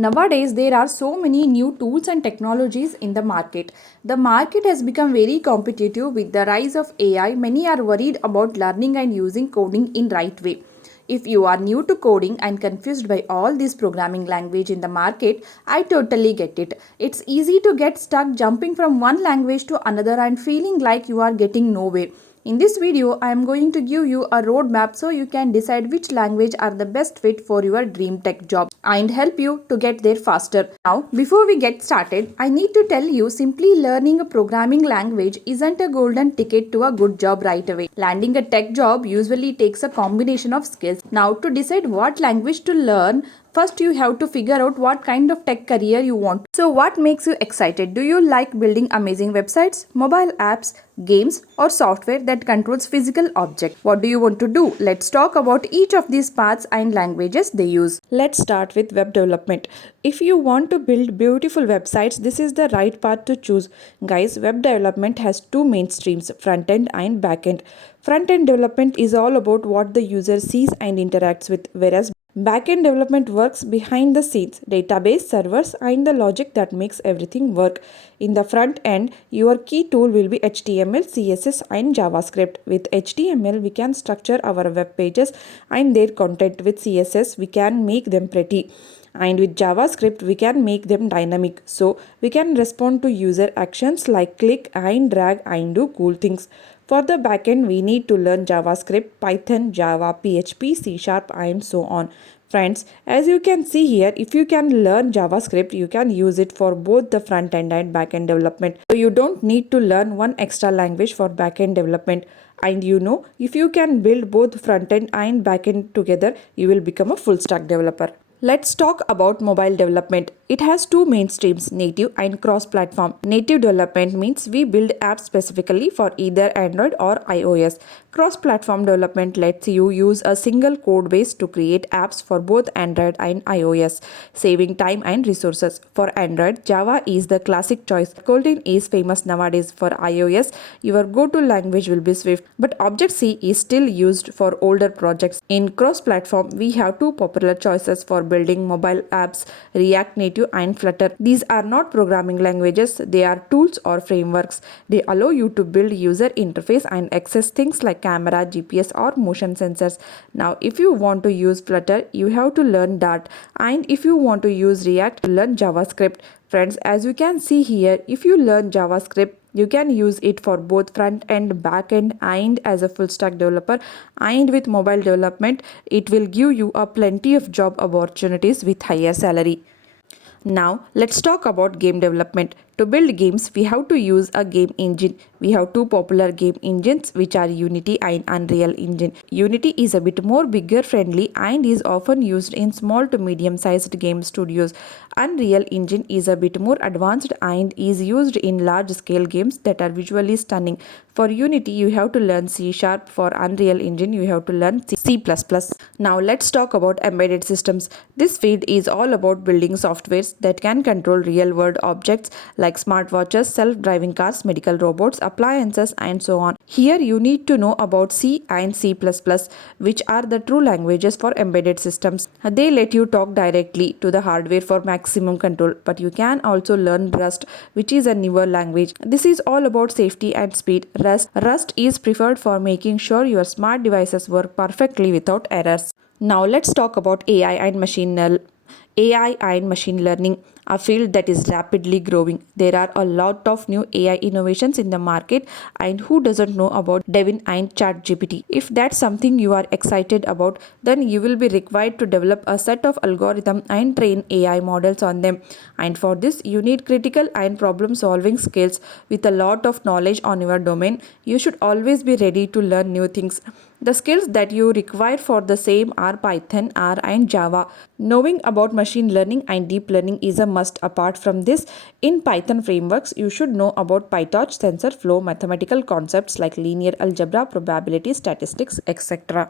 Nowadays, there are so many new tools and technologies in the market. The market has become very competitive with the rise of AI. Many are worried about learning and using coding in right way. If you are new to coding and confused by all this programming language in the market, I totally get it. It's easy to get stuck jumping from one language to another and feeling like you are getting nowhere. In this video, I am going to give you a roadmap so you can decide which language are the best fit for your dream tech job and help you to get there faster. Now, before we get started, I need to tell you simply learning a programming language isn't a golden ticket to a good job right away. Landing a tech job usually takes a combination of skills. Now, to decide what language to learn, first you have to figure out what kind of tech career you want. So, what makes you excited? Do you like building amazing websites, mobile apps, games, or software that controls physical objects? What do you want to do? Let's talk about each of these paths and languages they use. Let's start with web development. If you want to build beautiful websites, this is the right path to choose. Guys, web development has two main streams, front end and back end. Front end development is all about what the user sees and interacts with, whereas backend development works behind the scenes, database, servers, and the logic that makes everything work. In the front end, your key tool will be HTML, CSS, and JavaScript. With HTML, we can structure our web pages and their content. With CSS, we can make them pretty. And with JavaScript, we can make them dynamic. So, we can respond to user actions like click and drag and do cool things. For the backend, we need to learn JavaScript, Python, Java, PHP, C Sharp, and so on. Friends, as you can see here, if you can learn JavaScript, you can use it for both the front end and back end development. So you don't need to learn one extra language for back end development. And if you can build both front end and back end together, you will become a full stack developer. Let's talk about mobile development. It has two main streams, native and cross-platform. Native development means we build apps specifically for either Android or iOS. Cross-platform development lets you use a single code base to create apps for both Android and iOS, saving time and resources. For Android, Java is the classic choice. Kotlin is famous nowadays. For iOS, your go-to language will be Swift, but Objective-C is still used for older projects. In cross-platform, we have two popular choices for building mobile apps, React Native and Flutter. These are not programming languages, they are tools or frameworks. They allow you to build user interface and access things like camera, GPS or motion sensors. Now, if you want to use Flutter, you have to learn Dart, and if you want to use React, learn JavaScript. Friends, as you can see here, if you learn JavaScript, you can use it for both front end, back end, and as a full stack developer. And with mobile development, it will give you a plenty of job opportunities with higher salary. Now, let's talk about game development. To build games, we have to use a game engine. We have two popular game engines, which are Unity and Unreal Engine. Unity is a bit more bigger friendly and is often used in small to medium sized game studios. Unreal Engine is a bit more advanced and is used in large scale games that are visually stunning. For Unity, you have to learn C Sharp. For Unreal Engine, you have to learn C++. Now, let's talk about embedded systems. This field is all about building softwares that can control real world objects like smartwatches, self-driving cars, medical robots, appliances, and so on. Here you need to know about C and C++, which are the true languages for embedded systems. They let you talk directly to the hardware for maximum control, but you can also learn Rust, which is a newer language. This is all about safety and speed. Rust is preferred for making sure your smart devices work perfectly without errors. Now let's talk about AI and machine learning, a field that is rapidly growing. There are a lot of new AI innovations in the market, and who doesn't know about Devin and ChatGPT? If that's something you are excited about, then you will be required to develop a set of algorithms and train AI models on them. And for this, you need critical and problem solving skills with a lot of knowledge on your domain. You should always be ready to learn new things. The skills that you require for the same are Python, R, and Java. Knowing about machine learning and deep learning is a must. Apart from this, in Python frameworks, you should know about PyTorch, TensorFlow, mathematical concepts like linear algebra, probability, statistics, etc.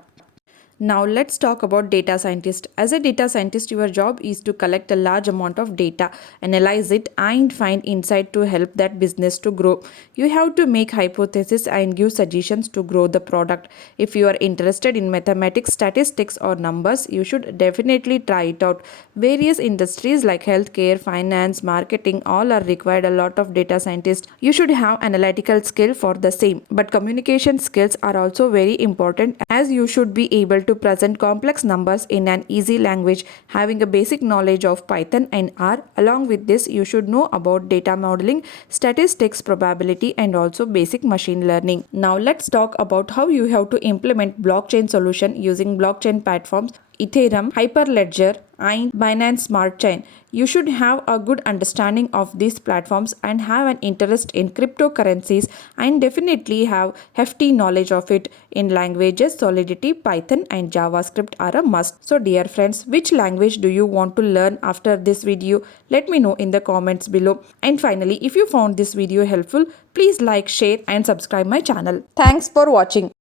Now let's talk about data scientist. As a data scientist, your job is to collect a large amount of data, analyze it and find insight to help that business to grow. You have to make hypotheses and give suggestions to grow the product. If you are interested in mathematics, statistics or numbers, you should definitely try it out. Various industries like healthcare, finance, marketing all are required a lot of data scientists. You should have analytical skill for the same, but communication skills are also very important as you should be able to present complex numbers in an easy language. Having a basic knowledge of Python and R. Along with this, you should know about data modeling, statistics, probability and also basic machine learning. Now let's talk about how you have to implement blockchain solution using blockchain platforms Ethereum, Hyperledger, and Binance Smart Chain. You should have a good understanding of these platforms and have an interest in cryptocurrencies and definitely have hefty knowledge of it. In languages, Solidity, Python, and JavaScript are a must. So, dear friends, which language do you want to learn after this video? Let me know in the comments below. And finally, if you found this video helpful, please like, share, and subscribe my channel. Thanks for watching.